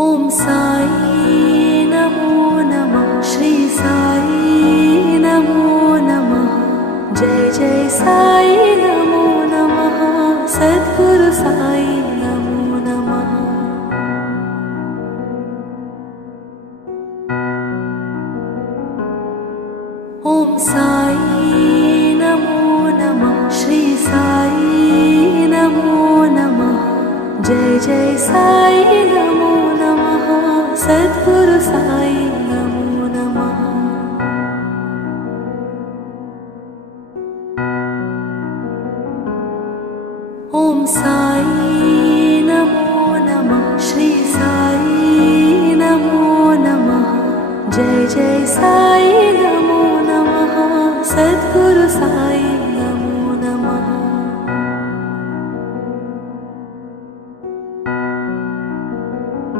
ॐ साई नमो नमः। श्री साई नमो नमः। जय जय साई नमो नमः। सद्गुरु साई नमो नमः। ॐ साई नमो नमः। श्री साई नमो नमः। जय जय साई